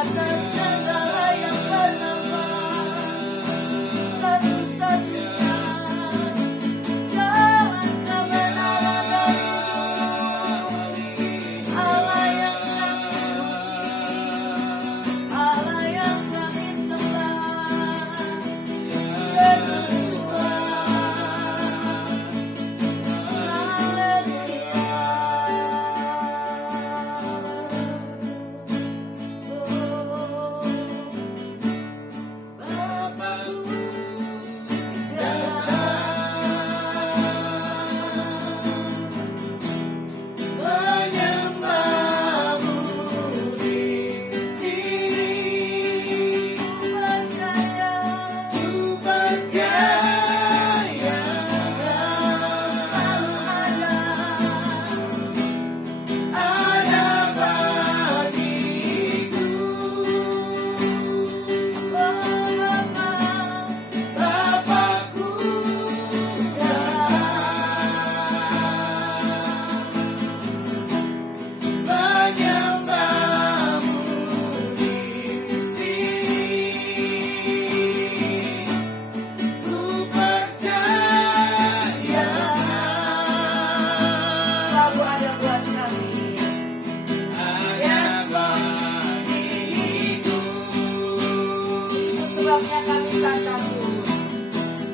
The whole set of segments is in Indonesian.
atas segala yang bernafas, satu-satunya jalan kebenaran dan hidup. Allah yang kami puji, Allah yang kami sembah, Yesus Tuhan. Selalu ada buat kami. Yes, itu sebabnya kami tak takut.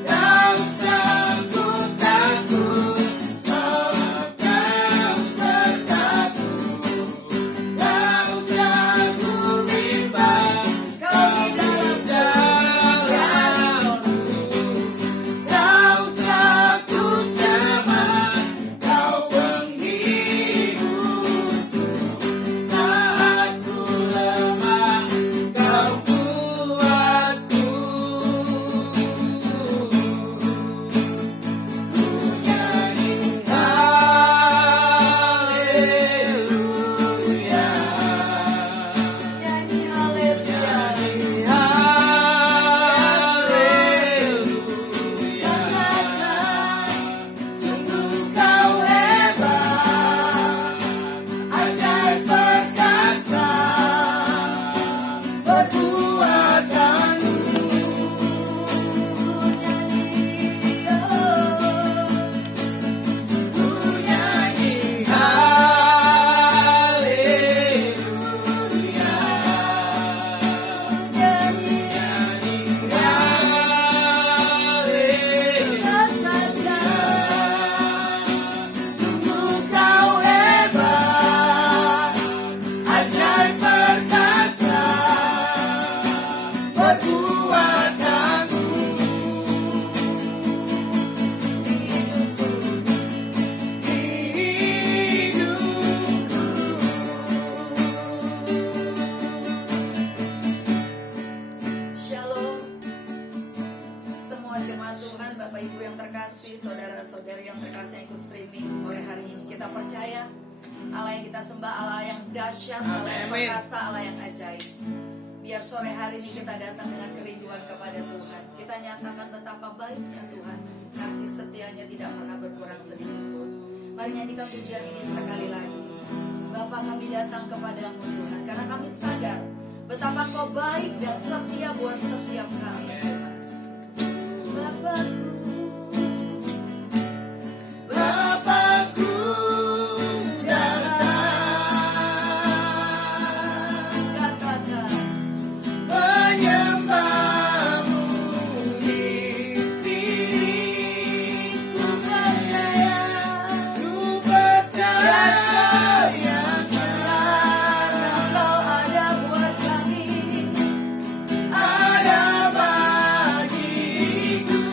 Tak usah ku takut, kau sertaku. Tak usah ku bimbang, Kau di dalam tak usah ku cemas, kau penghiburku. Saat ku lemah, kau kuatku. Ku nyanyi haleluya, nyanyi haleluya. sungguh kau hebat, ajaib perkasa, perbuatanmu. Ku nyanyi haleluya, nyanyi haleluya. Sungguh kau hebat, ajaib perkasa, perbuatanmu. Shalom. Semua jemaat Tuhan, Bapak Ibu yang terkasih, saudara-saudari yang terkasih yang ikut streaming sore hari ini, kita percaya Allah yang kita sembah, Allah yang dahsyat, Allah yang Amin. perkasa, Allah yang ajaib. Biar sore hari ini kita datang dengan kerinduan kepada Tuhan. Kita nyatakan betapa baiknya Tuhan, kasih setianya tidak pernah berkurang sedikit pun. Mari nyanyikan pujian ini sekali lagi. Bapa, kami datang kepadamu Tuhan, karena kami sadar betapa Kau baik dan setia buat setiap kami Tuhan. Bapakku, Bapakku katakan menyembahmu di sini. ku percaya, Ku percaya karena Kau ada buat kami. ada bagiku.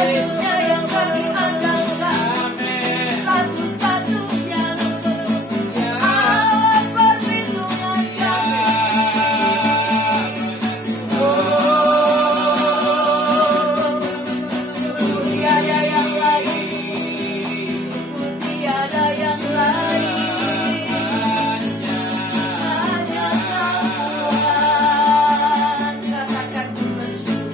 satu-satunya yang kami andalkan, satu-satunya alat perlindungan kami. Sungguh tiada yang lain, sungguh tiada yang lain, hanya Kau Tuhan. Katakan ku bersyukur.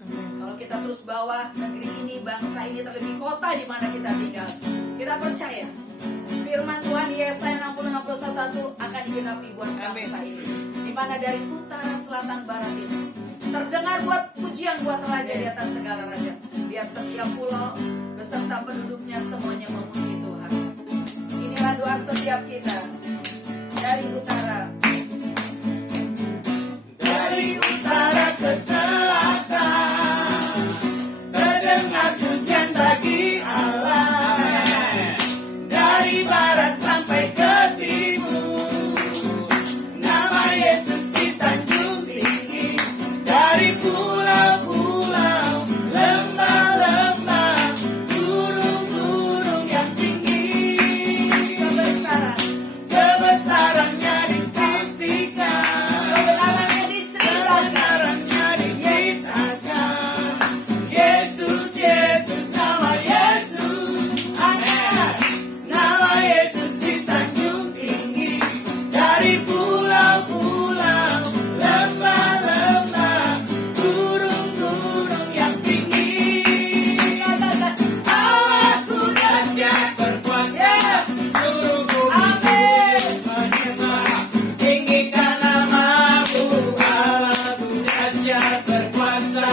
Kalau kita terus bawa negeri ini, bangsa ini, terlebih kota di mana kita tinggal, kita percaya firman Tuhan di Yesaya 60:61 akan digenapi buat bangsa ini. Di mana dari utara, selatan, barat ini terdengar buat pujian buat Raja di atas segala raja. Biar setiap pulau beserta penduduknya semuanya memuji Tuhan. Inilah doa setiap kita dari utara. Dari utara ke selatan, terdengar pujian bagi Allah. Dari barat sampai ke timur, nama Yesus disanjung tinggi. Dari pulau-pulau, lembah-lembah, gunung-gunung yang tinggi. Kebesarannya disaksikan, Kebenarannya diceritakan. kebenarannya diceritakan. Yesus, Yesus, nama Yesus. Nama Yesus disanjung tinggi. Dari pulau-pulau, lembah-lembah, gunung-gunung yang tinggi. Allahku dahsyat berkuasa, seluruh bumi sujud menyembah. Tinggikan namamu, Allahku dahsyat berkuasa,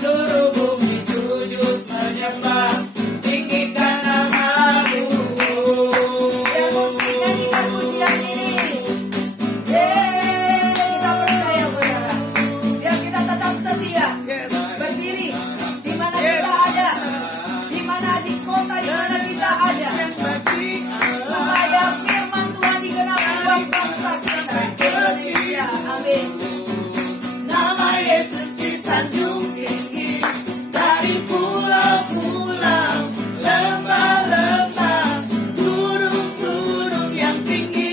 seluruh bumi sujud menyembah. Tinggikan namamu. Nyanyikan pujian ini. Kita percaya saudara. Biar kita tetap setia. Berdiri di mana kita ada. Di mana di kota di mana kita ada. Supaya firman Tuhan digenapi buat bangsa kita Indonesia. Amin. Nama Yesus disanjung tinggi. Dari pulau-pulau, lembah-lembah, gunung-gunung yang tinggi.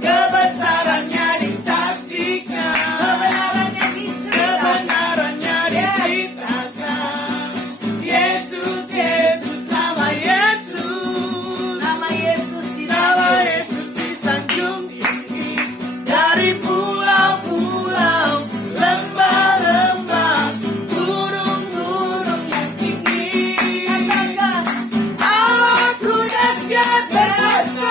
Kebesarannya disaksikan, Kebenarannya diceritakan. kebenarannya diceritakan. Yesus, Yesus, nama Yesus. Nama Yesus Nama disanjung. Yesus disanjung tinggi. Dari pulau-pulau, lembah-lembah, gunung-gunung yang tinggi. Katakan. Allahku dahsyat berkuasa,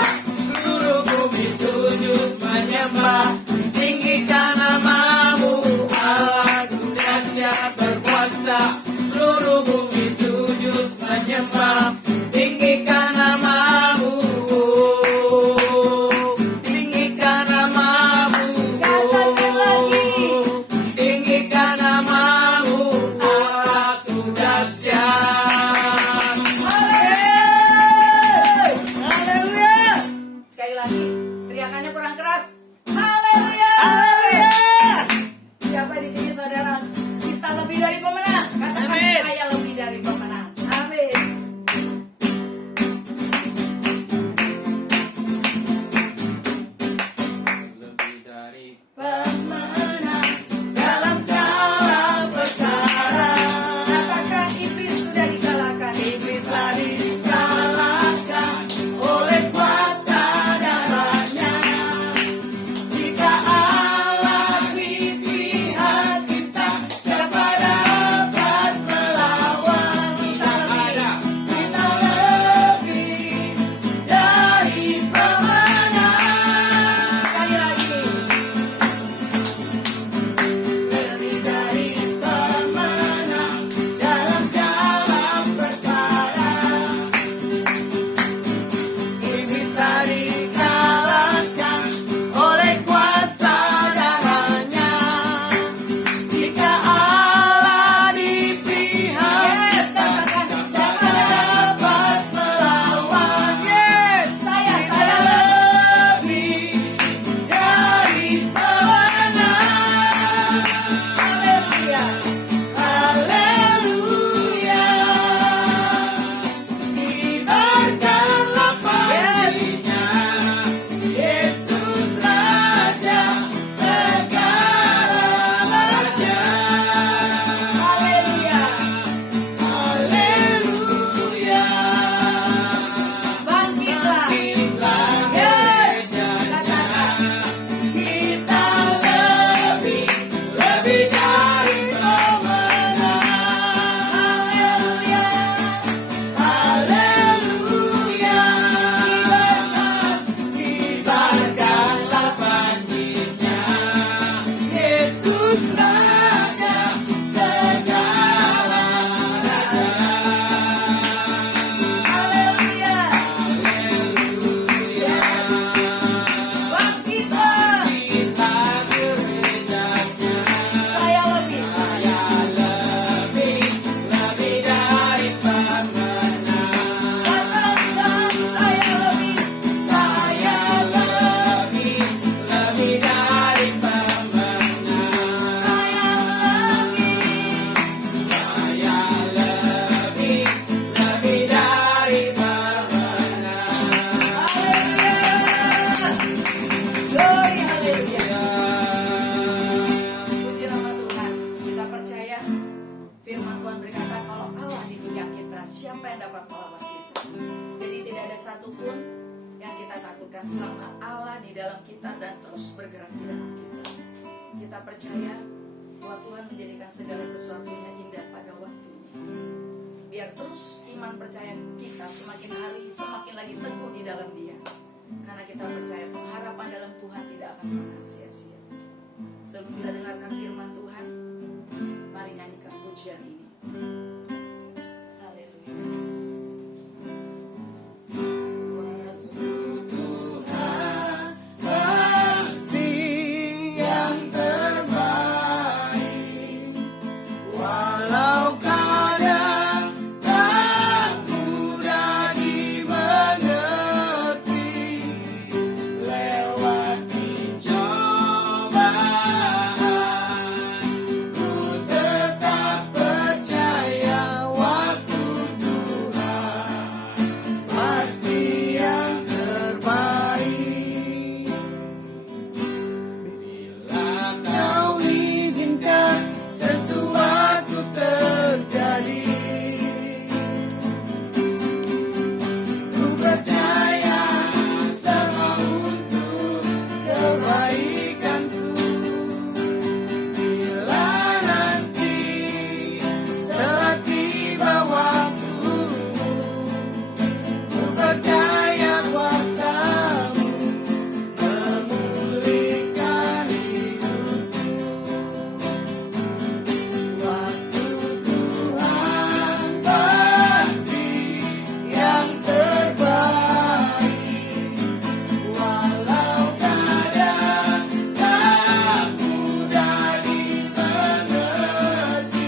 seluruh bumi sujud menyembah. Tinggikan namamu, Allahku dahsyat berkuasa, seluruh bumi sujud menyembah. Tinggikan namamu, tinggikan namamu, Katakan lagi. tinggikan namamu, Allahku dahsyat. Haleluya. Sekali lagi, teriakannya kurang keras. Haleluya. Haleluya. Siapa di sini saudara? Kita lebih dari pemenang. Katakan satupun yang kita takutkan selama Allah di dalam kita dan terus bergerak di dalam kita. Kita percaya bahwa Tuhan menjadikan segala sesuatunya indah pada waktunya. Biar terus iman percaya kita semakin hari semakin lagi teguh di dalam Dia. Karena kita percaya pengharapan dalam Tuhan tidak akan pernah sia-sia. Sebelum kita dengarkan firman Tuhan, mari nyanyikan pujian ini. Haleluya. Waktu Tuhan pasti yang terbaik, walau kadang tak mudah dimengerti, lewati cobaan ku tetap percaya waktu Tuhan pasti yang terbaik. Bila Kau izinkan sesuatu terjadi, ku percaya semua untuk kebaikanku. Bila nanti telah tiba waktumu, ku percaya kuasa-Mu memulihkan hidupku. Waktu Tuhan pasti yang terbaik, walau kadang tak mudah dimengerti,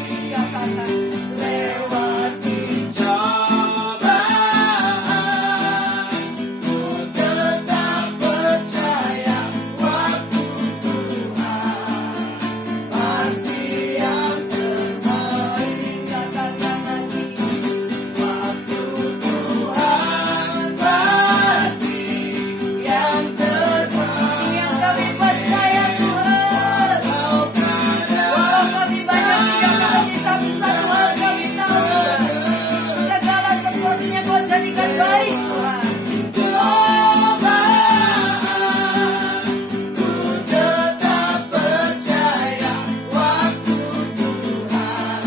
lewati cobaan ku tetap percaya waktu Tuhan pasti yang terbaik. Katakan lagi, waktu Tuhan pasti yang terbaik. Yang kami percaya Tuhan, Walau kadang walau kami banyak tidak kita bisa Tuhan, kami tahu segala sesuatunya Kau jadikan baik Tuhan. cobaan, ku tetap percaya waktu Tuhan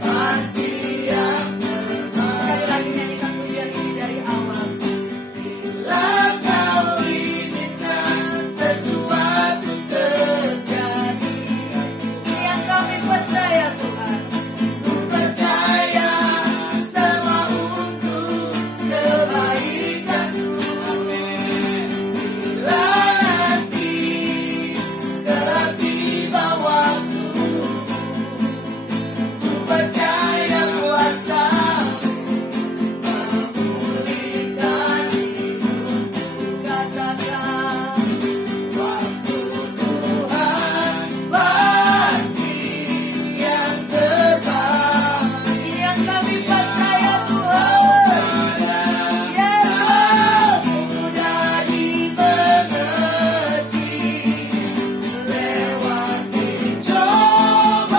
pasti yang Sekali terbaik. lagi nyanyikan pujian ini dari awal. Bila Kau izinkan sesuatu terjadi, Yang kami percaya Tuhan, ku percaya semua untuk kebaikanku. Bila nanti telah tiba waktumu, ku percaya kuasa-Mu memulihkan hidupku. katakan Waktu Tuhan pasti yang terbaik. yang kami percaya Tuhan. Yesus, Mudah dimengerti, lewati cobaan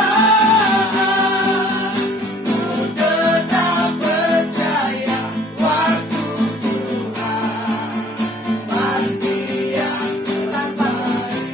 ku tetap percaya waktu Tuhan pasti yang tanpa musik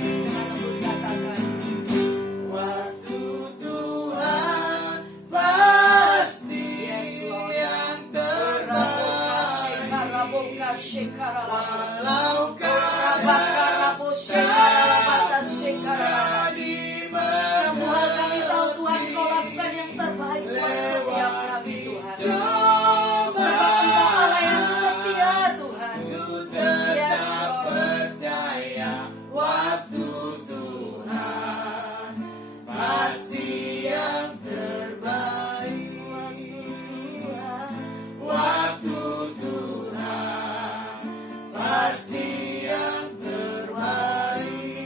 terbaik. Waktu Tuhan pasti yang terbaik.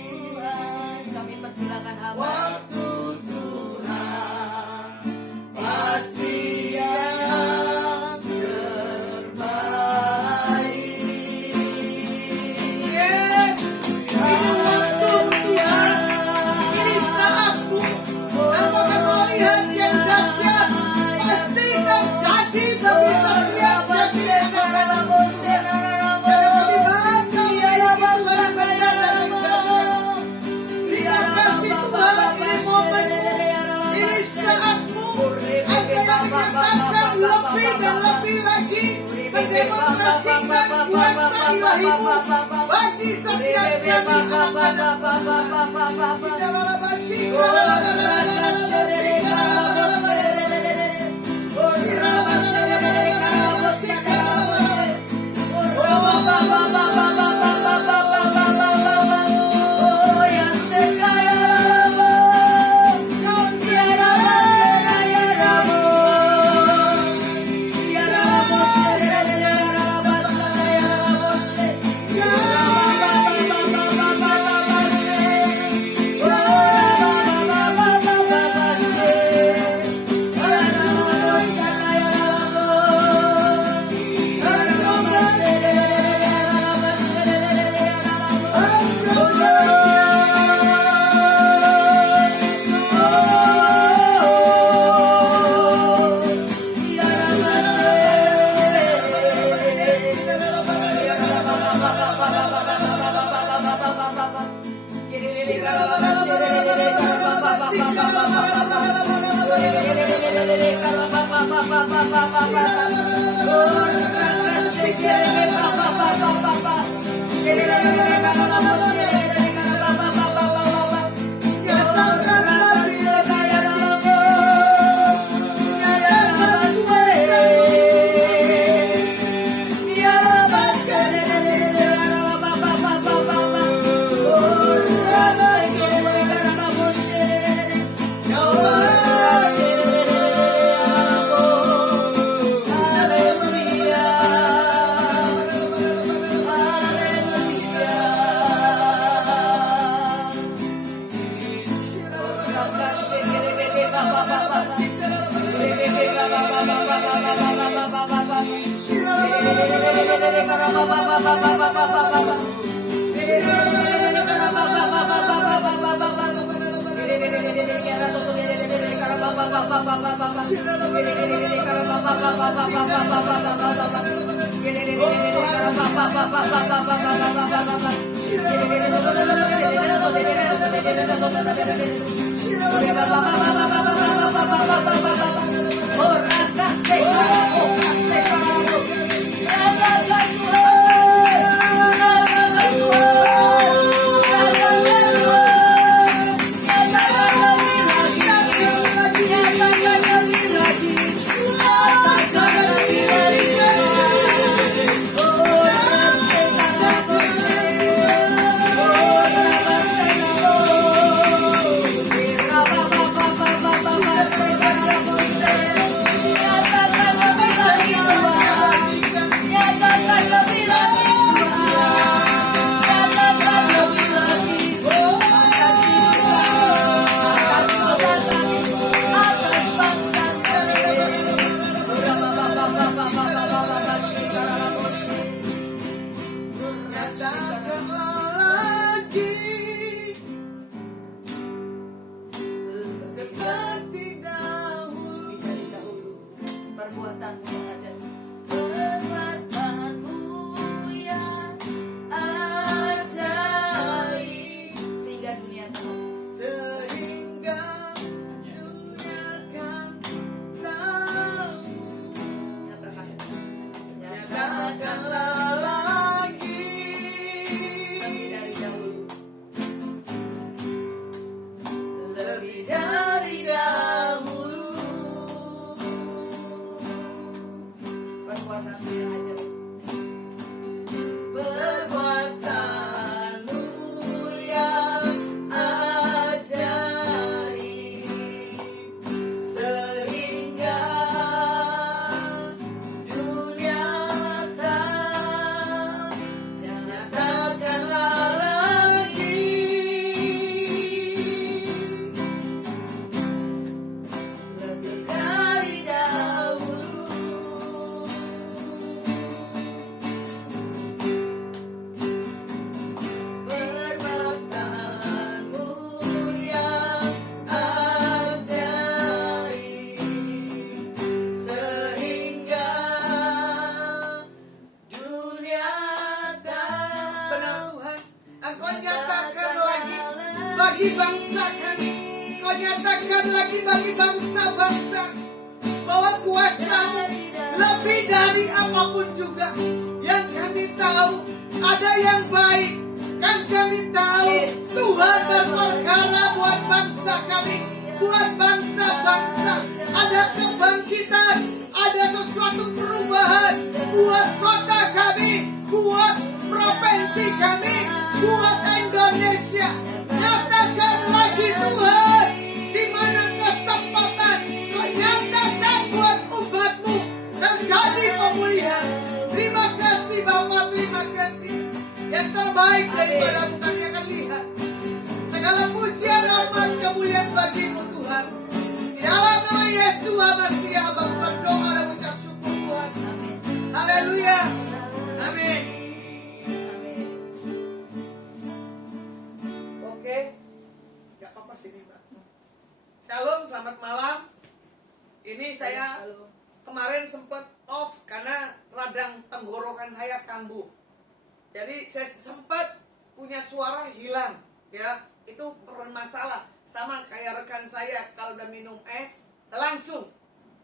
demonstrasikan kuasa ilahimu bagi setiap kami anak-anak. Kita bagi bangsa kami. Kau nyatakan lagi bagi bangsa-bangsa bahwa kuasa-Mu lebih lebih dari apapun juga yang kami tahu, ada yang baik. Kan kami tahu Tuhan berperkara buat bangsa kami, buat bangsa-bangsa. Ada kebangkitan, ada sesuatu perubahan buat kota kami, buat provinsi kami, buat Indonesia. Nyatakan lagi Tuhan, di mana kesempatan Kau nyatakan buat umat-Mu terjadi pemulihan. Terima kasih Bapak, terima kasih. Yang terbaik daripada kami akan lihat. Segala pujian, hormat, kemuliaan bagi-Mu Tuhan. Di dalam nama Yesus Masihi Hamba berdoa dan ucap syukur Tuhan. Haleluya. Amin. Oke, gak apa-apa sini Mbak. Shalom, selamat malam. Ini saya kemarin sempat off karena radang tenggorokan saya kambuh. Jadi saya sempat punya suara hilang, ya. Itu bermasalah. Sama kayak rekan saya kalau udah minum es langsung,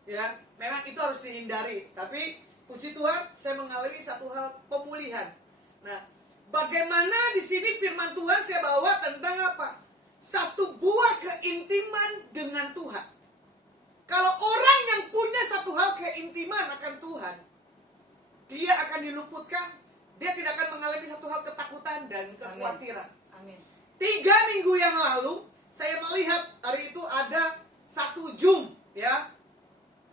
ya. Memang itu harus dihindari. Tapi puji Tuhan, saya mengalami satu hal pemulihan. Nah, bagaimana di sini firman Tuhan saya bawa tentang apa? Satu buah keintiman dengan Tuhan. Kalau orang yang punya satu hal keintiman akan Tuhan, dia akan diluputkan. Dia tidak akan mengalami satu hal ketakutan dan kekhawatiran. Amin. 3 minggu yang lalu, saya melihat hari itu ada satu Zoom, ya.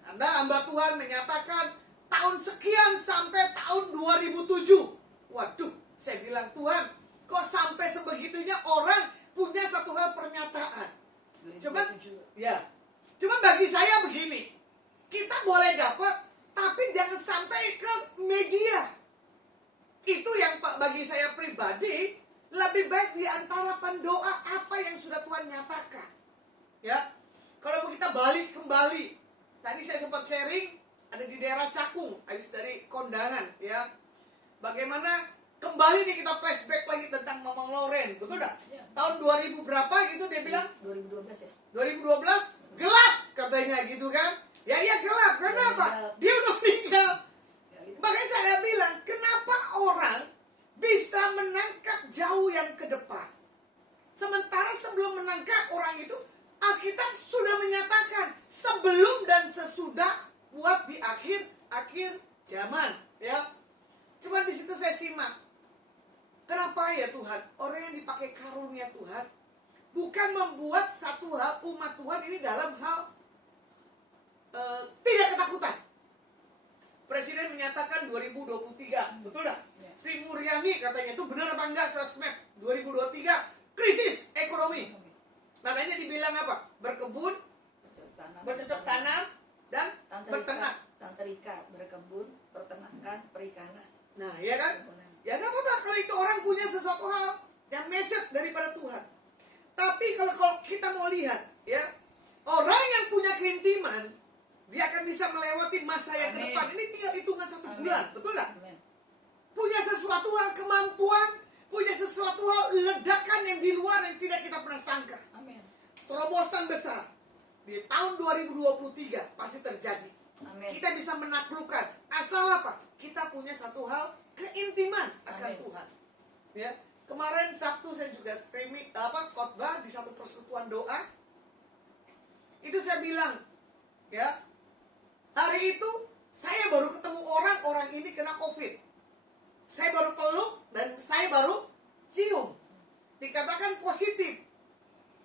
Anda hamba Tuhan menyatakan tahun sekian sampai tahun 2007. Waduh, saya bilang Tuhan, kok sampai sebegitunya orang punya satu hal pernyataan. Cuma bagi saya begini, kita boleh dapat, tapi jangan sampai ke media. Itu yang bagi saya pribadi lebih baik di antara pendoa apa yang sudah Tuhan nyatakan. Ya, kalau kita balik kembali, tadi saya sempat sharing ada di daerah Cakung, habis dari kondangan, ya. Bagaimana kembali nih kita flashback lagi tentang Mamang Loren, betul enggak? Ya. Tahun 2000 berapa gitu dia bilang? 2012 ya. 2012 gelap katanya gitu kan? Ya iya gelap, kenapa? Dia udah meninggal. Makanya saya bilang, kenapa orang bisa menangkap jauh yang ke depan? Sementara sebelum menangkap orang itu, Alkitab sudah menyatakan sebelum dan sesudah buat di akhir zaman, ya. Cuma di situ saya simak. Kenapa ya Tuhan? Orang yang dipakai karunia Tuhan bukan membuat satu hal umat Tuhan ini dalam hal tidak ketakutan. Presiden menyatakan 2023, betul tak? Ya. Sri Mulyani katanya itu benar apa enggak 100 Map 2023 krisis ekonomi. Makanya dibilang apa? Berkebun, bercocok tanam dan berternak. Tantrika, berkebun, peternakan, perikanan. Nah, ya kan? Ya nggak apa-apa kalau itu orang punya sesuatu hal yang message daripada Tuhan. Tapi kalau kita mau lihat, ya, orang yang punya keintiman, dia akan bisa melewati masa yang ke depan. Ini tinggal hitungan 1 bulan, betul nggak? Punya sesuatu hal kemampuan, punya sesuatu hal ledakan yang di luar yang tidak kita pernah sangka. Amin. Terobosan besar di tahun 2023 pasti terjadi. Amin. Kita bisa menaklukkan asal apa? Kita punya satu hal keintiman akan Tuhan. Ya, kemarin Sabtu saya juga streaming khotbah di satu persekutuan doa. Itu saya bilang, ya, hari itu saya baru ketemu orang ini kena COVID. Saya baru peluk dan saya baru cium. Dikatakan positif.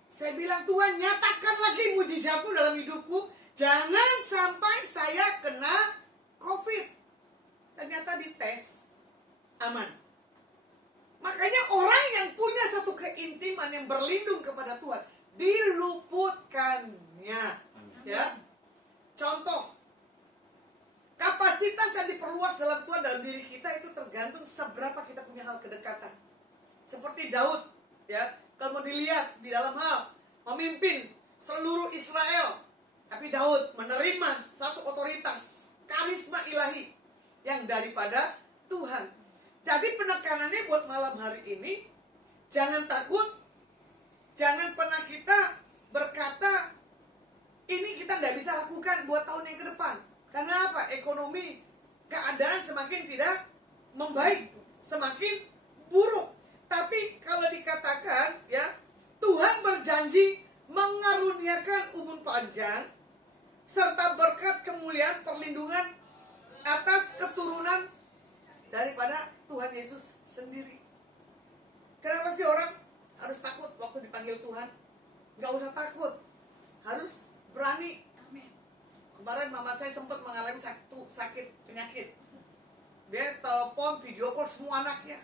Saya bilang, Tuhan nyatakan lagi mujizatmu dalam hidupku. Jangan sampai saya kena COVID. Ternyata dites, aman. Makanya orang yang punya satu keintiman yang berlindung kepada Tuhan, diluputkannya. Ya. Contoh, kapasitas yang diperluas dalam Tuhan dalam diri kita itu tergantung seberapa kita punya hal kedekatan. Seperti Daud, ya, kalau dilihat di dalam hal memimpin seluruh Israel, tapi Daud menerima satu otoritas, karisma ilahi yang daripada Tuhan. Jadi penekanannya buat malam hari ini, jangan takut, jangan pernah kita berkata ini kita nggak bisa lakukan buat tahun yang ke depan. Karena apa? Ekonomi keadaan semakin tidak membaik, semakin buruk. Tapi kalau dikatakan ya, Tuhan berjanji mengaruniakan umur panjang serta berkat kemuliaan perlindungan atas keturunan daripada Tuhan Yesus sendiri. Kenapa sih orang harus takut waktu dipanggil Tuhan? Gak usah takut, harus berani. Amin. Kemarin mama saya sempat mengalami sakit penyakit. Dia telepon, video call semua anaknya,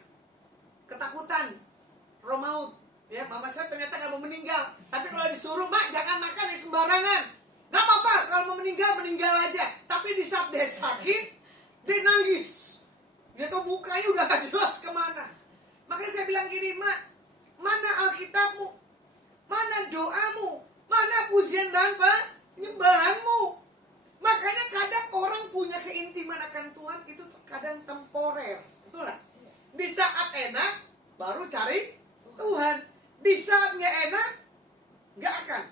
ketakutan, roh maut. Ya, mama saya ternyata gak mau meninggal. Tapi kalau disuruh, mak jangan makan yang sembarangan. Gak apa-apa, kalau mau meninggal, meninggal aja. Tapi di saat dia sakit, dia nangis. Dia tuh mukanya udah gak jelas kemana. Makanya saya bilang gini, mak, mana Alkitabmu? Mana doamu? Mana pujian dan penyembahanmu? Makanya kadang orang punya keintiman akan Tuhan itu kadang temporer. Betul lah. Di saat enak, baru cari Tuhan. Di saat nggak enak, nggak akan.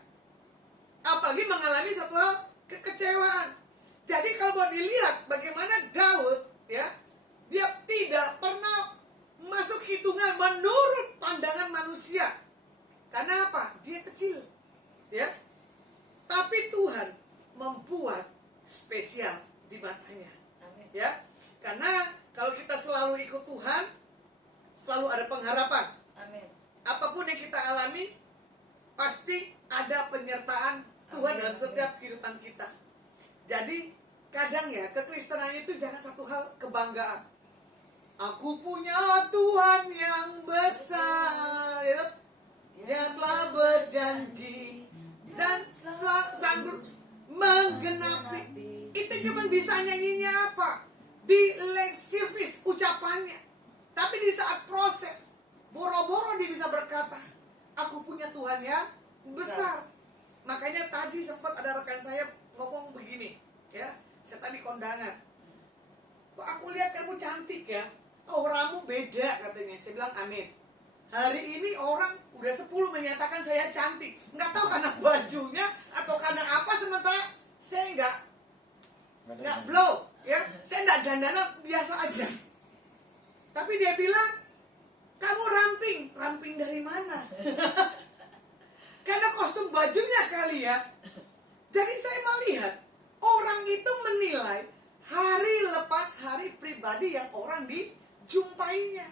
Apalagi mengalami satu hal kekecewaan. Jadi kalau mau dilihat bagaimana Daud, ya, dia tidak pernah masuk hitungan menurut pandangan manusia. Karena apa? Dia kecil, ya. Tapi Tuhan membuat spesial di matanya, ya. Karena kalau kita selalu ikut Tuhan, selalu ada pengharapan. Amin. Apapun yang kita alami, pasti ada penyertaan Tuhan dalam setiap kehidupan kita. Jadi kadang ya, kekristenan itu jangan satu hal kebanggaan. Aku punya Tuhan yang besar, ya. Dia telah berjanji dan sanggup menggenapi. Itu cuma bisa nyanyinya apa? Di lip service ucapannya. Tapi di saat proses, boro-boro dia bisa berkata, aku punya Tuhan yang besar. Makanya tadi sempat ada rekan saya ngomong begini, ya, saya tadi kondangan. Kok aku lihat kamu cantik ya, auramu beda katanya. Saya bilang amin. Hari ini orang udah 10 menyatakan saya cantik. Nggak tahu karena bajunya atau karena apa, sementara saya nggak blow, ya. Saya nggak dandanan, biasa aja. Tapi dia bilang, kamu ramping dari mana? Karena kostum bajunya kali ya. Jadi saya melihat orang itu menilai hari lepas hari pribadi yang orang dijumpainya.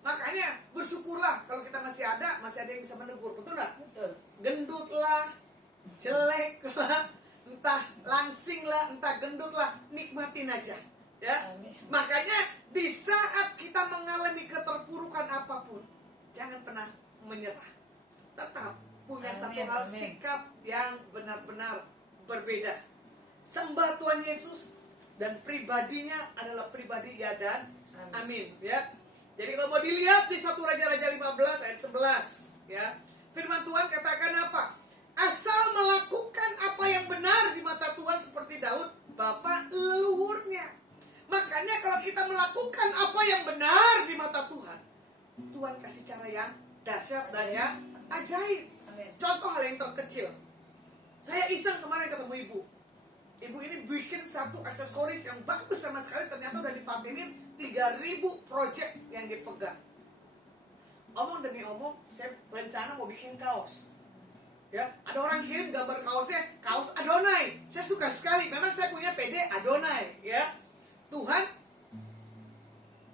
Makanya bersyukurlah kalau kita masih ada yang bisa menegur, betul nggak? Betul. Gendut lah, jelek lah, entah langsing lah, entah gendut lah, nikmatin aja, ya. Amin. Makanya di saat kita mengalami keterpurukan apapun, jangan pernah menyerah. Tetap punya satu hal, sikap yang benar-benar berbeda. Sembah Tuhan Yesus dan pribadinya adalah pribadi ya dan amin, ya. Jadi kalau mau dilihat di 1 Raja-Raja 15 ayat 11, ya. Firman Tuhan katakan apa? Asal melakukan apa yang benar di mata Tuhan seperti Daud, bapa leluhurnya. Makanya kalau kita melakukan apa yang benar di mata Tuhan, Tuhan kasih cara yang dahsyat dan yang ajaib. Amin. Contoh hal yang terkecil. Saya iseng kemarin ketemu ibu. Ibu ini bikin satu aksesoris yang bagus sama sekali, ternyata udah dipatinin 3.000 project yang dipegang. Omong demi omong, saya rencana mau bikin kaos. Ya, ada orang kirim gambar kaosnya, kaos Adonai. Saya suka sekali. Memang saya punya PD Adonai, ya. Tuhan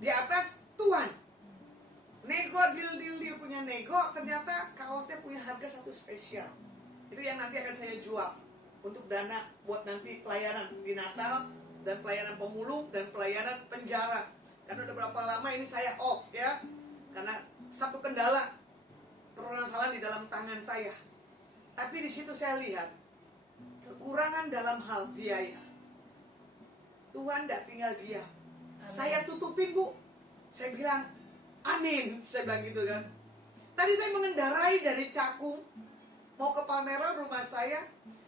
di atas Tuhan. Nego deal punya nego, ternyata kaosnya punya harga satu spesial. Itu yang nanti akan saya jual untuk dana buat nanti pelayanan di Natal dan pelayanan pemulung dan pelayanan penjara. Karena udah berapa lama ini saya off, ya. Karena satu kendala, permasalahan di dalam tangan saya. Tapi di situ saya lihat kekurangan dalam hal biaya. Tuhan tidak tinggal diam. Saya tutupin, Bu. Saya bilang amin, saya bilang gitu kan. Tadi saya mengendarai dari Cakung mau ke Palmerah rumah saya.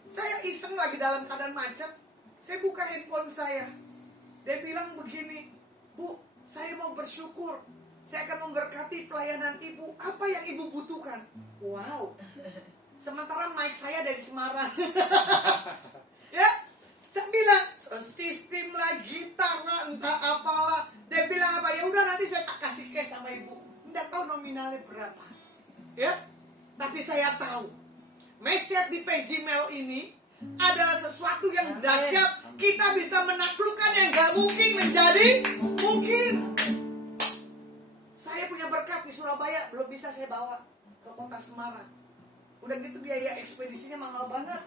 Saya iseng lagi dalam keadaan macet. Saya buka handphone saya. Dia bilang begini, Bu, saya mau bersyukur. Saya akan memberkati pelayanan ibu. Apa yang ibu butuhkan? Wow. Sementara mic saya dari Semarang. Ya, saya bilang, sistem lagi. tidak tahu nominalnya berapa. Ya, tapi saya tahu Mesiat di PGML ini adalah sesuatu yang dahsyat. Kita bisa menaklukkan yang gak mungkin menjadi mungkin. Saya punya berkat di Surabaya, belum bisa saya bawa ke kota Semarang. Udah gitu biaya ekspedisinya mahal banget.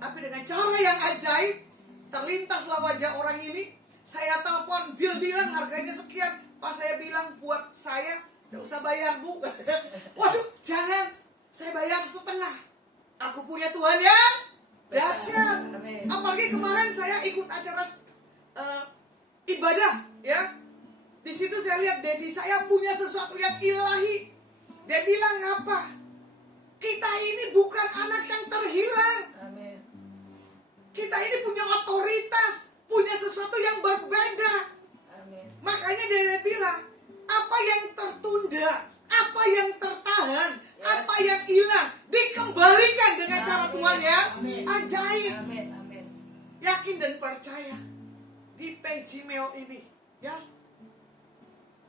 Tapi dengan cara yang ajaib, terlintaslah wajah orang ini. Saya telepon, deal-dealan harganya sekian. Pas saya bilang buat saya, gak usah bayar bu. Waduh, jangan, saya bayar setengah. Aku punya Tuhan yang dahsyat. Apalagi kemarin saya ikut acara ibadah, ya. Di situ saya lihat Dedi saya punya sesuatu yang ilahi. Dia bilang apa? Kita ini bukan anak yang terhilang. Amin. Kita ini punya otoritas, punya sesuatu yang berbeda. Amin. Makanya dia bilang, apa yang tertunda, apa yang tertahan, apa yang hilang, dikembalikan dengan cara Tuhan yang ajaib. Amin. Amin. Yakin dan percaya di PGML ini, ya,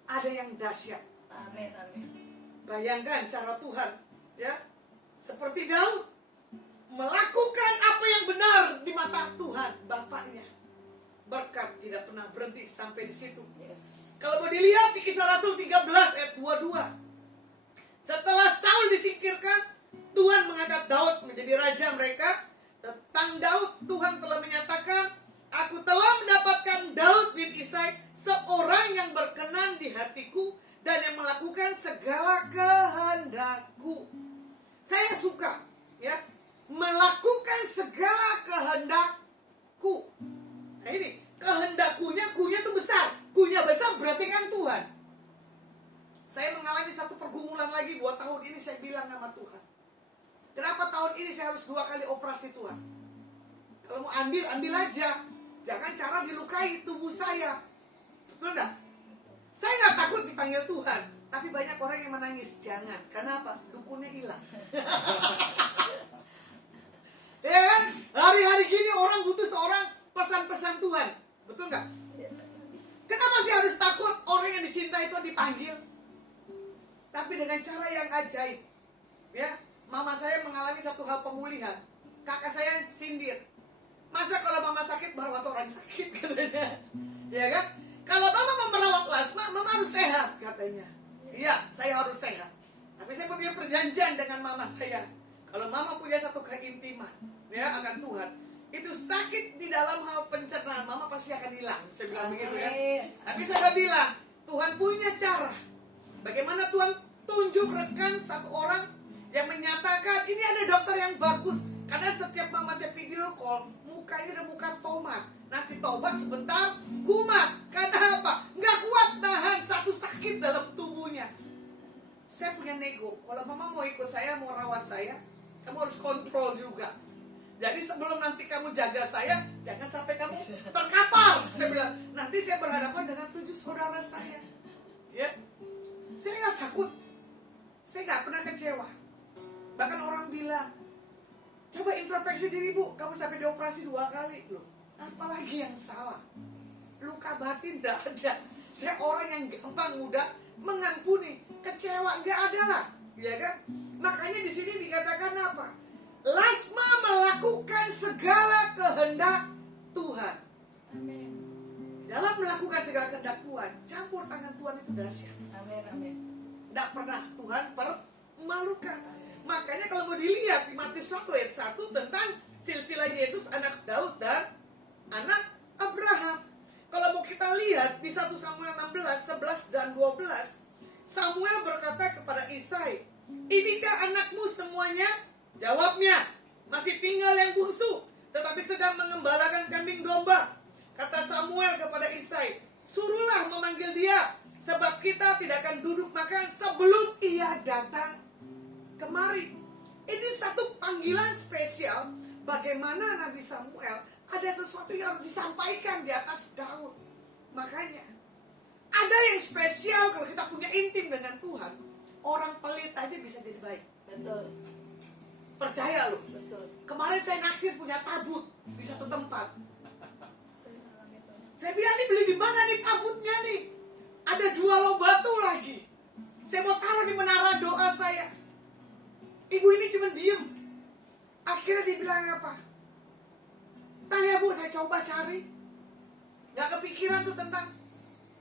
ada yang dahsyat. Amin. Amin. Bayangkan cara Tuhan, ya, seperti Daud melakukan apa yang benar di mata Tuhan Bapaknya. Berkat tidak pernah berhenti sampai di situ. Yes. Kalau mau dilihat di Kisah Rasul 13 ayat 22. Setelah Saul disingkirkan, Tuhan mengangkat Daud menjadi raja mereka. Tentang Daud, Tuhan telah menyatakan, aku telah mendapatkan Daud bin Isai, seorang yang berkenan di hatiku dan yang melakukan segala kehendakku. Saya suka, ya, melakukan segala kehendakku. Nah ini, kehendakkunya, kunya itu besar. Kunya besar berarti kan Tuhan. Saya mengalami satu pergumulan lagi 2 tahun ini, saya bilang sama Tuhan. Kenapa tahun ini saya harus 2 kali operasi Tuhan? Kalau mau ambil, ambil aja. Jangan cara dilukai tubuh saya. Betul enggak? Saya nggak takut dipanggil Tuhan. Tapi banyak orang yang menangis. Jangan. Kenapa? Dukunnya hilang. Ya kan? Hari-hari gini orang butuh seorang pesan-pesan Tuhan. Betul nggak? Kenapa sih harus takut orang yang dicintai itu dipanggil? Tapi dengan cara yang ajaib. Ya, mama saya mengalami satu hal pemulihan. Kakak saya sindir. Masa kalau mama sakit baru waktu orang sakit katanya. Ya kan? Kalau mama mau merawat Lasma, mama harus sehat katanya. Iya, saya harus sehat. Tapi saya punya perjanjian dengan mama saya. Kalau mama punya satu keintiman, ya, akan Tuhan, itu sakit di dalam hal pencernaan mama pasti akan hilang. Saya bilang begitu ya. Tapi saya gak bilang, Tuhan punya cara. Bagaimana Tuhan tunjuk rekan satu orang yang menyatakan ini ada dokter yang bagus. Karena setiap mama saya video call, mukanya udah muka tomat. Nanti tobat sebentar, kumat. Karena apa? Nggak kuat nahan satu sakit dalam tubuhnya. Saya punya nego. Kalau mama mau ikut saya, mau rawat saya, kamu harus kontrol juga. Jadi sebelum nanti kamu jaga saya, jangan sampai kamu terkapar. Saya bilang, nanti saya berhadapan dengan 7 saudara saya. Ya, saya nggak takut. Saya nggak pernah kecewa. Bahkan orang bilang, coba introspeksi diri bu, kamu sampai dioperasi 2 kali loh. Apalagi yang salah? Luka batin tidak ada. Saya orang yang gampang mudah mengampuni. Kecewa nggak ada lah, ya kan? Makanya di sini dikatakan apa? Lasma melakukan segala kehendak Tuhan. Amin. Dalam melakukan segala kehendak Tuhan, campur tangan Tuhan itu dahsyat. Amin. Amin. Tidak pernah Tuhan permalukan. Makanya kalau mau dilihat di Matius 1 ayat 1 tentang silsilah Yesus anak Daud dan anak Abraham. Kalau mau kita lihat di 1 Samuel 16, 11 dan 12, Samuel berkata kepada Isai, inikah anakmu semuanya? Jawabnya, masih tinggal yang bungsu, tetapi sedang mengembalakan kambing domba. Kata Samuel kepada Isai, suruhlah memanggil dia, sebab kita tidak akan duduk makan sebelum ia datang kemari. Ini satu panggilan spesial. Bagaimana Nabi Samuel ada sesuatu yang harus disampaikan di atas Daud. Makanya ada yang spesial kalau kita punya intim dengan Tuhan. Orang pelit aja bisa jadi baik. Betul. Percaya loh. Betul. Kemarin saya naksir punya tabut di satu tempat. Saya bilang, ini beli di mana nih tabutnya nih? Ada 2 loh batu lagi. Saya mau taruh di menara doa saya. Ibu ini cuma diem. Akhirnya dia bilang apa? Tanya Bu, saya coba cari. Gak kepikiran tuh tentang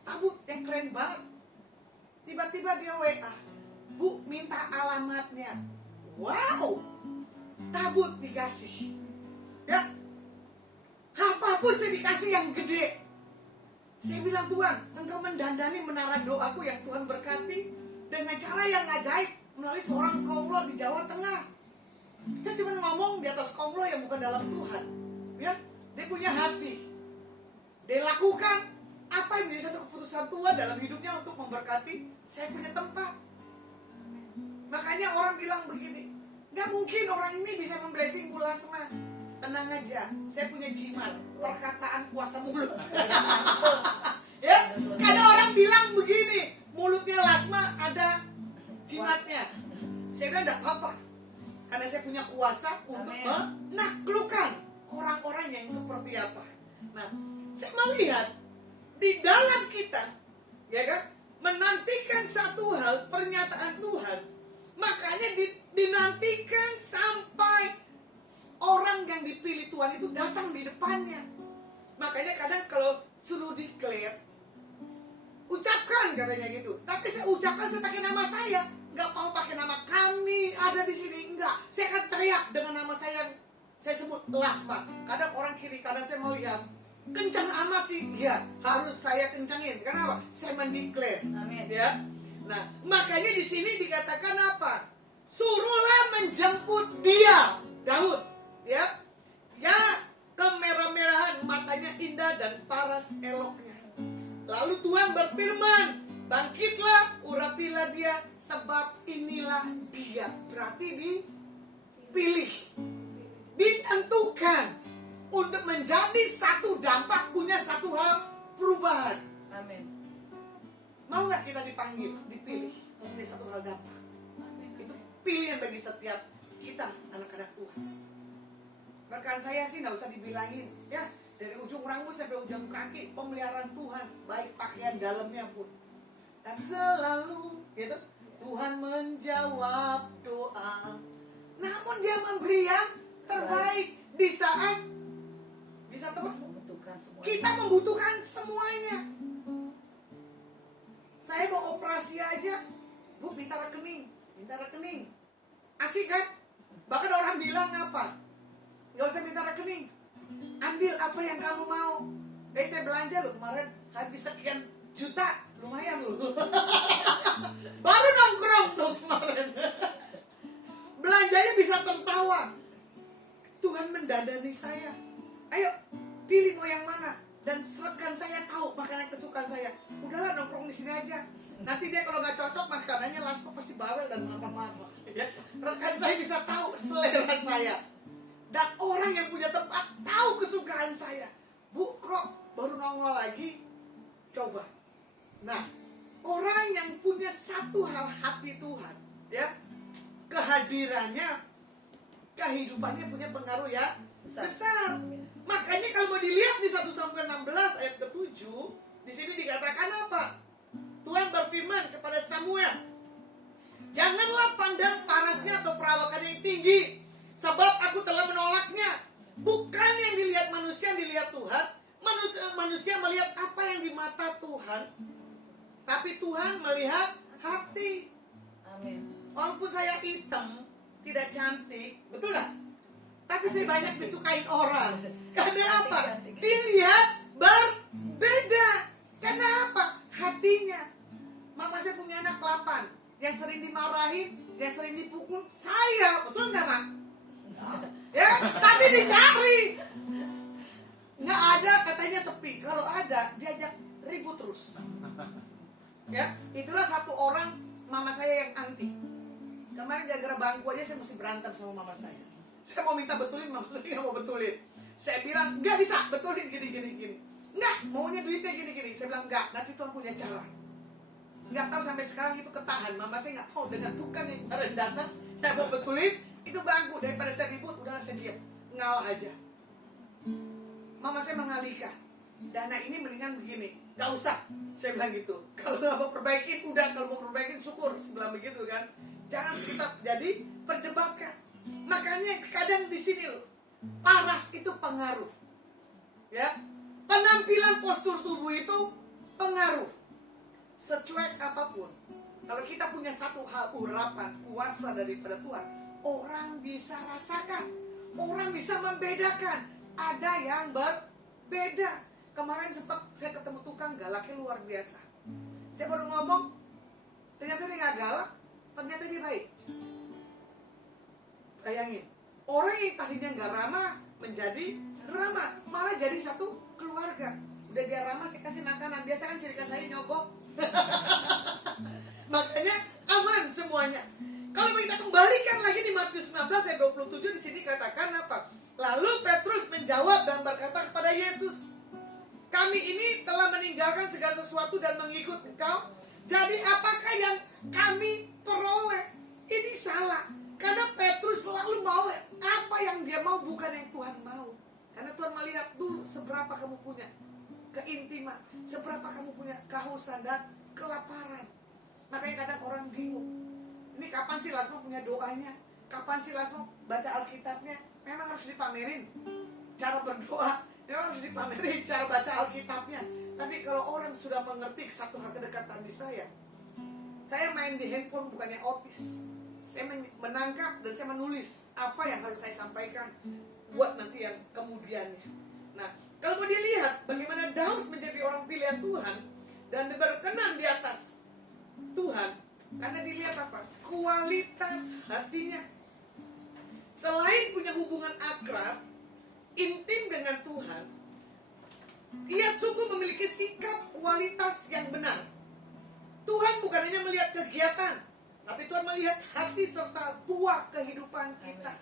tabut yang keren banget. Tiba-tiba dia WA. Bu, minta alamatnya. Wow, tabut dikasih. Ya, apapun saya dikasih yang gede. Saya bilang, Tuhan, Engkau mendandani menara doaku yang Tuhan berkati dengan cara yang ajaib melalui seorang konglo di Jawa Tengah. Saya cuma ngomong di atas konglo yang bukan dalam Tuhan. Ya, dia punya hati. Dia lakukan apa yang menjadi satu keputusan Tuhan dalam hidupnya untuk memberkati saya punya tempat. Makanya orang bilang begini, gak mungkin orang ini bisa memblessing Bu Lasma. Tenang aja, saya punya jimat, perkataan kuasa mulut. Ya, karena orang bilang begini, mulutnya Lasma ada jimatnya. Saya bilang gak apa-apa, karena saya punya kuasa untuk menaklukkan orang-orang yang seperti apa. Nah, saya melihat di dalam kita, ya kan, menantikan satu hal, pernyataan Tuhan. Makanya dinantikan sampai orang yang dipilih Tuhan itu datang di depannya. Makanya kadang kalau suruh declare, ucapkan katanya gitu. Tapi saya ucapkan saya pakai nama saya, nggak mau pakai nama kami ada di sini, enggak. Saya akan teriak dengan nama saya sebut Lasma. Kadang orang kiri kanan saya mau lihat, kencang amat sih, ya harus saya kencangin. Kenapa? Saya mendeklar. Amin. Ya. Nah, makanya di sini dikatakan apa? Suruhlah menjemput dia, Daud. Ya, ya, kemerah-merahan, matanya indah dan paras eloknya. Lalu Tuhan berfirman, bangkitlah, urapilah dia, sebab inilah dia. Berarti dipilih, ditentukan untuk menjadi satu dampak, punya satu hal perubahan. Amin. Mau nggak kita dipanggil, dipilih, mempunyai satu hal dampak? Itu pilihan bagi setiap kita, anak-anak Tuhan. Rekan saya sih nggak usah dibilangin, ya, dari ujung rambut sampai ujung kaki, pemeliharaan Tuhan, baik pakaian dalamnya pun. Dan selalu, gitu, Tuhan menjawab doa. Namun Dia memberi yang terbaik di saat apa? Membutuhkan semua. Kita membutuhkan semuanya. Saya mau operasi aja, Bu, minta rekening. Asik kan? Bahkan orang bilang apa? Gak usah minta rekening, ambil apa yang kamu mau. Saya belanja loh kemarin, habis sekian juta, lumayan loh. Baru nongkrong tuh kemarin. Belanjanya bisa tertawa. Tuhan mendandani saya. Ayo, pilih mau yang mana. Dan rekan saya tahu makanan kesukaan saya. Udahlah, nongkrong di sini aja. Nanti dia kalau nggak cocok makanannya langsung pasti bawel dan marah-marah. Ya. Rekan saya bisa tahu selera saya. Dan orang yang punya tempat tahu kesukaan saya. Bu, kok baru nongol lagi? Coba. Nah, orang yang punya satu hal hati Tuhan, ya, kehadirannya, kehidupannya punya pengaruh ya besar. Makanya kalau mau dilihat di 1 Samuel 16 ayat ke-7, di sini dikatakan apa? Tuhan berfirman kepada Samuel, janganlah pandang parasnya atau perawakan yang tinggi, sebab aku telah menolaknya. Bukan yang dilihat manusia, yang dilihat Tuhan. Manusia melihat apa yang di mata Tuhan, tapi Tuhan melihat hati. Amin. Walaupun saya hitam, tidak cantik, betul gak? Tapi saya banyak disukain orang. Karena apa? Dilihat berbeda. Kenapa? Hatinya. Mama saya punya anak 8, yang sering dimarahin, yang sering dipukul saya, betul gak, Mak? Ya, tapi dicari. Nggak ada, katanya sepi. Kalau ada, diajak ribut terus. Ya, itulah satu orang mama saya yang anti. Kemarin gara-gara bangku aja saya mesti berantem sama mama saya. Saya mau minta betulin, mama saya nggak mau betulin. Saya bilang, nggak bisa betulin gini. Nggak, maunya duitnya gini. Saya bilang, nggak, nanti Tuhan punya cara. Nggak tahu sampai sekarang itu ketahan. Mama saya nggak mau dengan tukang yang kemarin datang, nggak mau betulin. Itu bangku, daripada saya ribut, udahlah saya diam, ngalah aja. Mama saya mengalihkan. Dana ini mendingan begini, Gak usah, saya bilang gitu. Kalau nggak mau perbaikin, udah. Kalau mau perbaikin, syukur. Saya bilang begitu kan. Jangan kita jadi perdebatkan. Makanya kadang di sini loh, paras itu pengaruh. Ya, penampilan postur tubuh itu pengaruh. Secuek apapun, kalau kita punya satu hal urapan kuasa daripada Tuhan, orang bisa rasakan, orang bisa membedakan. Ada yang berbeda. Kemarin sempat saya ketemu tukang galaknya luar biasa. Saya baru ngomong, ternyata dia nggak galak, ternyata dia baik. Bayangin, orang yang tadinya nggak ramah menjadi ramah, malah jadi satu keluarga. Udah dia ramah, saya kasih makanan. Biasa kan ciri khas saya nyogok. Makanya aman semuanya. Kalau kita kembalikan lagi di Matius 19 ayat 27, di sini katakan apa? Lalu Petrus menjawab dan berkata kepada Yesus, kami ini telah meninggalkan segala sesuatu dan mengikut Engkau. Jadi apakah yang kami peroleh? Ini salah. Karena Petrus selalu mau apa yang dia mau, bukan yang Tuhan mau. Karena Tuhan melihat dulu seberapa kamu punya keintiman, seberapa kamu punya kehausan dan kelaparan. Makanya kadang orang bingung, ini kapan sih Lasmo punya doanya? Kapan sih Lasmo baca Alkitabnya? Memang harus dipamerin cara berdoa, memang harus dipamerin cara baca Alkitabnya. Tapi kalau orang sudah mengerti satu hal kedekatan di saya main di handphone bukannya otis. Saya menangkap dan saya menulis apa yang harus saya sampaikan buat nanti yang kemudiannya. Nah, kalau mau dilihat bagaimana Daud menjadi orang pilihan Tuhan dan berkenan di atas Tuhan, karena dilihat apa? Kualitas hatinya. Selain punya hubungan akrab, intim dengan Tuhan, dia sungguh memiliki sikap kualitas yang benar. Tuhan bukan hanya melihat kegiatan, tapi Tuhan melihat hati serta buah kehidupan kita.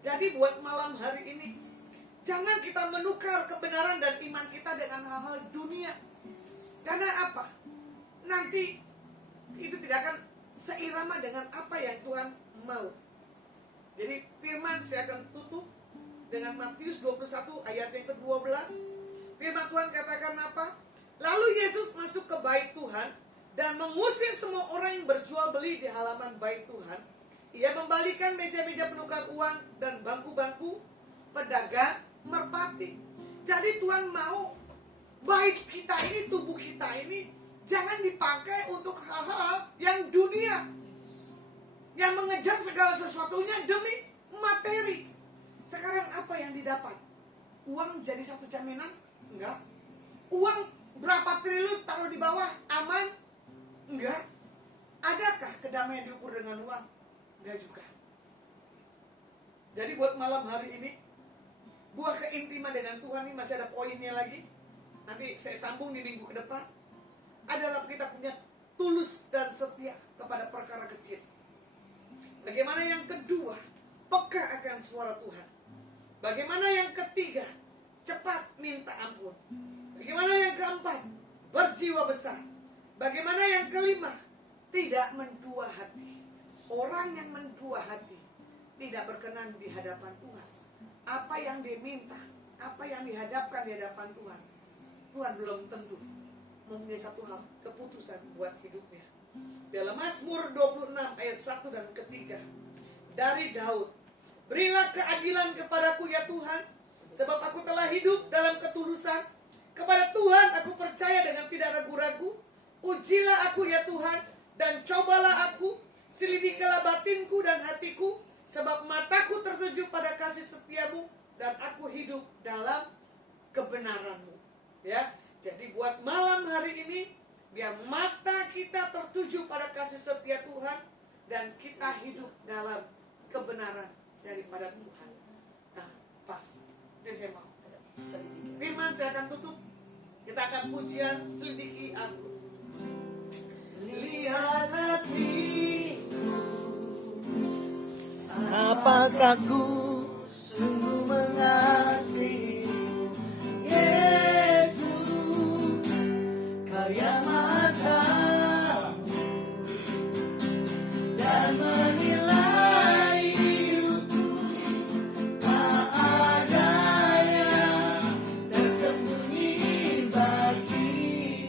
Jadi buat malam hari ini, jangan kita menukar kebenaran dan iman kita dengan hal-hal dunia. Karena apa? Nanti itu tidak akan seirama dengan apa yang Tuhan mau. Jadi firman saya akan tutup dengan Matius 21 ayat yang ke-12. Firman Tuhan katakan apa? Lalu Yesus masuk ke bait Tuhan dan mengusir semua orang yang berjual beli di halaman bait Tuhan. Ia membalikan meja-meja penukar uang dan bangku-bangku pedagang merpati. Jadi Tuhan mau bait kita ini, tubuh kita ini jangan dipakai untuk hal-hal yang dunia, yang mengejar segala sesuatunya demi materi. Sekarang apa yang didapat? Uang jadi satu jaminan? Enggak. Uang berapa triliun taruh di bawah aman? Enggak. Adakah kedamaian diukur dengan uang? Enggak juga. Jadi buat malam hari ini, buah keintiman dengan Tuhan ini masih ada poinnya lagi. Nanti saya sambung di minggu ke depan. Adalah kita punya tulus dan setia kepada perkara kecil. Bagaimana yang kedua? Peka akan suara Tuhan. Bagaimana yang ketiga? Cepat minta ampun. Bagaimana yang keempat? Berjiwa besar. Bagaimana yang kelima? Tidak mendua hati. Orang yang mendua hati tidak berkenan di hadapan Tuhan. Apa yang dia minta, apa yang dihadapkan di hadapan Tuhan, Tuhan belum tentu mempunyai satu hal, keputusan buat hidupnya. Dalam Mazmur 26 ayat 1 dan ketiga, dari Daud, berilah keadilan kepadaku ya Tuhan, sebab aku telah hidup dalam ketulusan. Kepada Tuhan aku percaya dengan tidak ragu-ragu. Ujilah aku ya Tuhan, dan cobalah aku, selidikilah batinku dan hatiku, sebab mataku tertuju pada kasih setiamu, dan aku hidup dalam kebenaranmu. Ya, jadi buat malam hari ini, biar mata kita tertuju pada kasih setia Tuhan, dan kita hidup dalam kebenaran daripada Tuhan. Nah, pas. Ini saya mau selidiki. Firman saya akan tutup. Kita akan pujian selidiki aku. Lihat hatimu, apakah ku sungguh mengasihi Yesus, Kau yang Maha Tahu dan menilai hidupku, tak ada yang tersembunyi bagimu.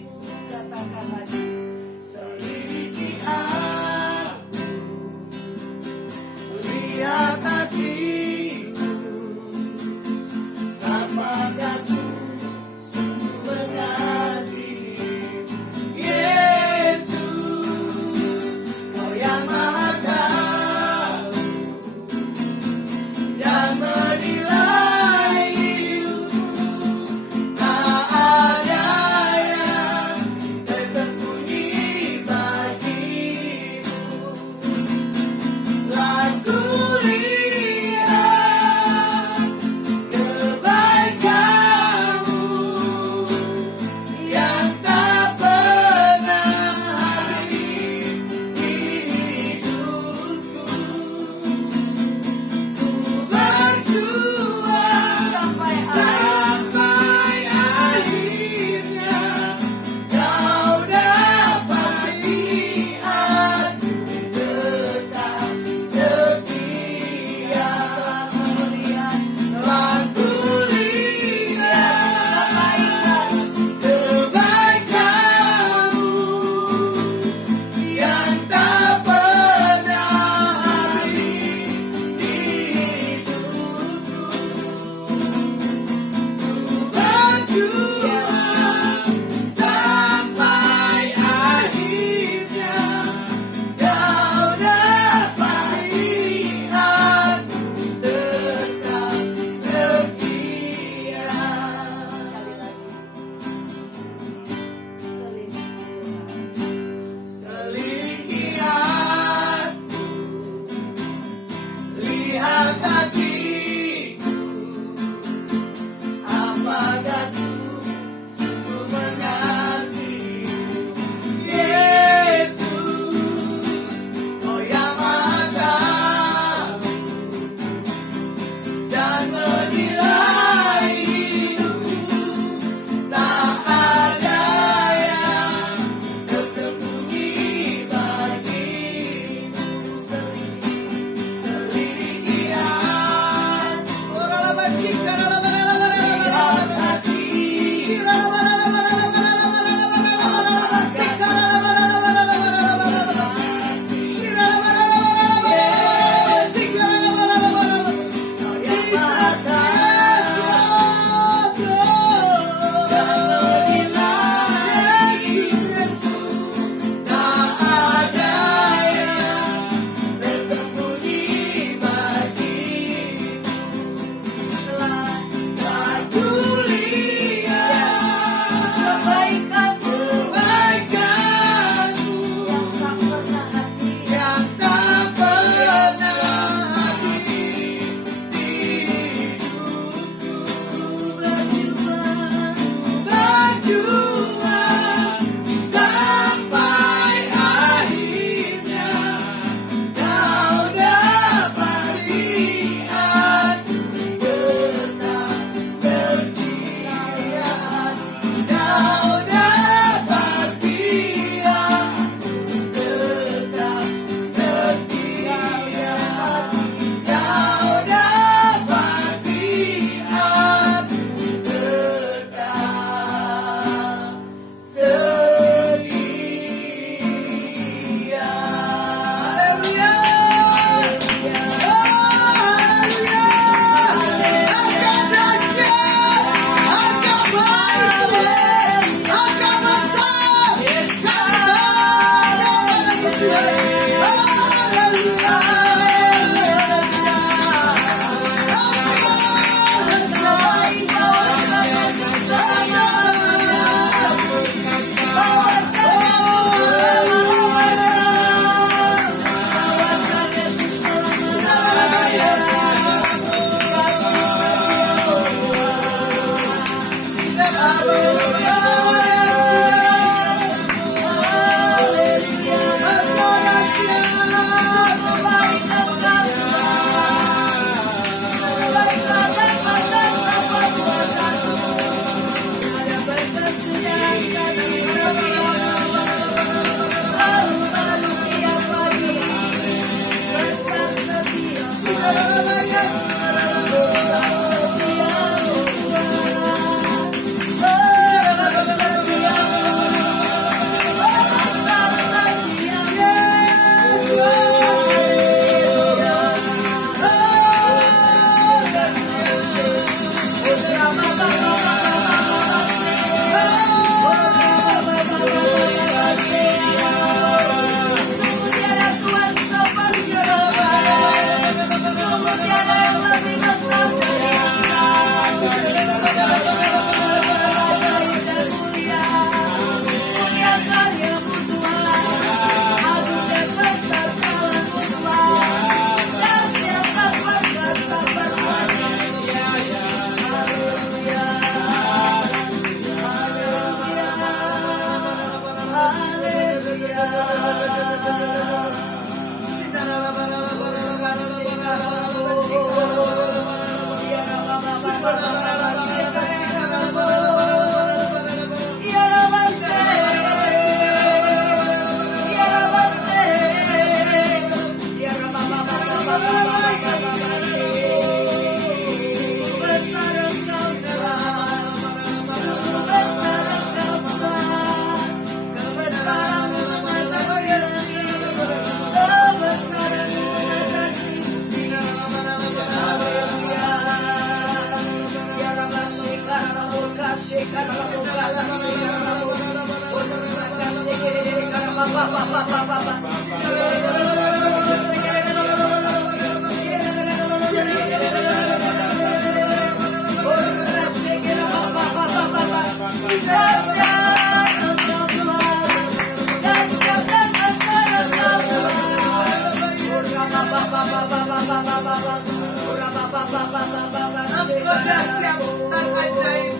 Engkau dahsyat dan ajaib.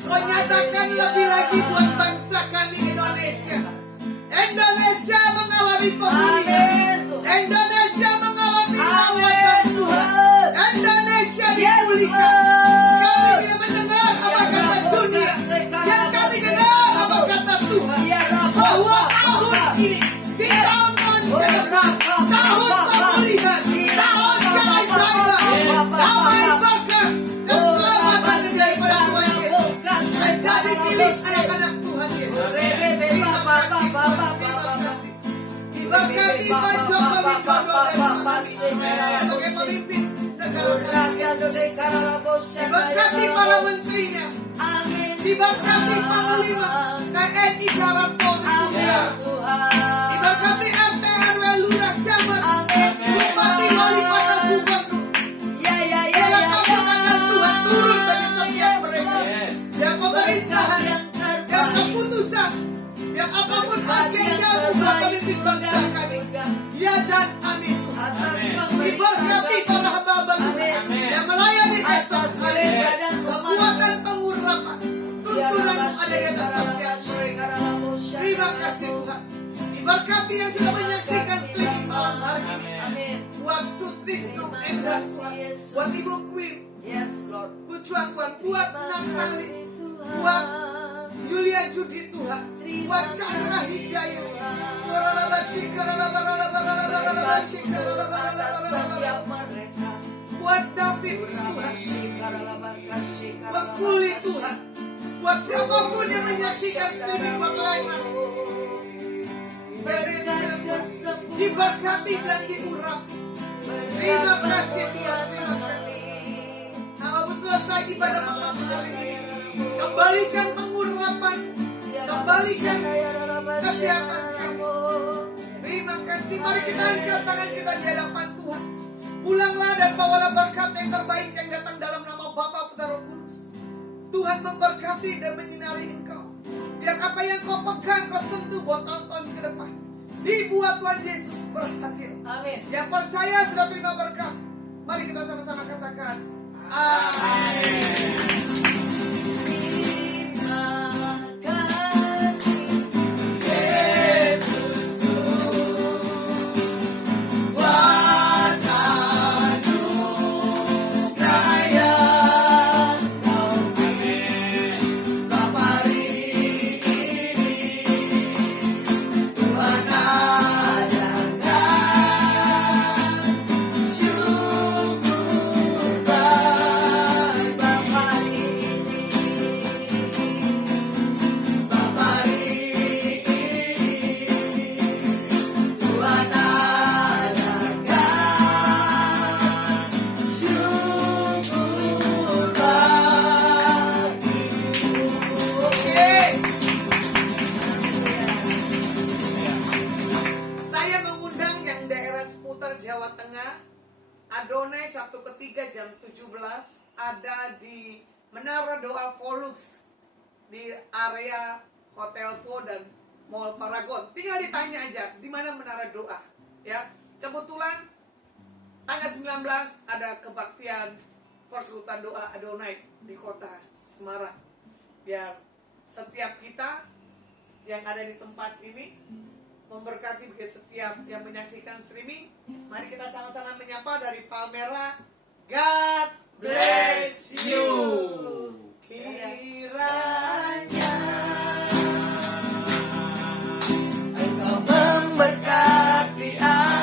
Kau nyatakan lebih lagi buat bangsa kami Indonesia. Indonesia mengalami pemulihan. Indonesia mengalami lawatan Tuhan. Indonesia dipulihkan. Kami tidak mendengar apa kata dunia. Yang kami dengar apa kata Tuhan. Bahwa tahun ini di tahun-tahun ke depan, tahun pemulihan, tahun keajaiban, damai berkah, keselamatan daripada Tuhan Yesus menjadi milik anak-anak Tuhan Yesus. Terima kasih Tuhan, terima kasih. Diberkati Pak Jokowi Dodo dan Pak sebagai pemimpin negara kami. Diberkati para menterinya. Diberkati Panglima TNI Darat Polri Udara. Diberkati RT RW Lurah Camat. Bupati Wali Kota Gubernur. Dalam kabulkan Tuhan turun bagi setiap mereka. Yang pemerintahan, yang keputusan, yang apapun agenda buat pemimpin bangsa kami. Ya dan amin. Diberkati para hamba-hamba Tuhan yang melayani esok hari. Kekuatan pengurapan, tuntunan ada di atas setiap mereka. Terima kasih Tuhan. Diberkati yang sudah menyaksikan streaming malam hari. Buat Sutrisno Endras, buat Ibu Queen, Bu Cuan, buat Natali, buat Yulia Judi Tuhan, buat Chandra Hidayat, buat David Tuhan, buat Fuli Tuhan, buat siapapun yang menyaksikan streaming pengalaman. Diberkati dan diurapi. Terima kasih Tuhan, terima kasih. Kamu selesai ibadah malam hari ini. Kembalikan pengurapan, kembalikan kesehatan kamu. Terima kasih. Mari kita angkat tangan kita di hadapan Tuhan. Pulanglah dan bawalah berkat yang terbaik yang datang dalam nama Bapa, Putra, Roh Kudus. Tuhan memberkati dan menyinari engkau. Biar apa yang kau pegang, kau sentuh buat tahun-tahun ke depan. Dibuat Tuhan Yesus berhasil. Amin. Yang percaya sudah terima berkat. Mari kita sama-sama katakan amin. Jawa Tengah, Adonai Sabtu ketiga jam 17 ada di Menara Doa Volux di area Hotel Po dan Mall Paragon. Tinggal ditanya aja di mana Menara Doa, ya. Kebetulan tanggal 19 ada kebaktian persekutuan doa Adonai di kota Semarang. Biar setiap kita yang ada di tempat ini memberkati bagi setiap yang menyaksikan streaming. Mari kita sama-sama menyapa dari Palmera. God bless you.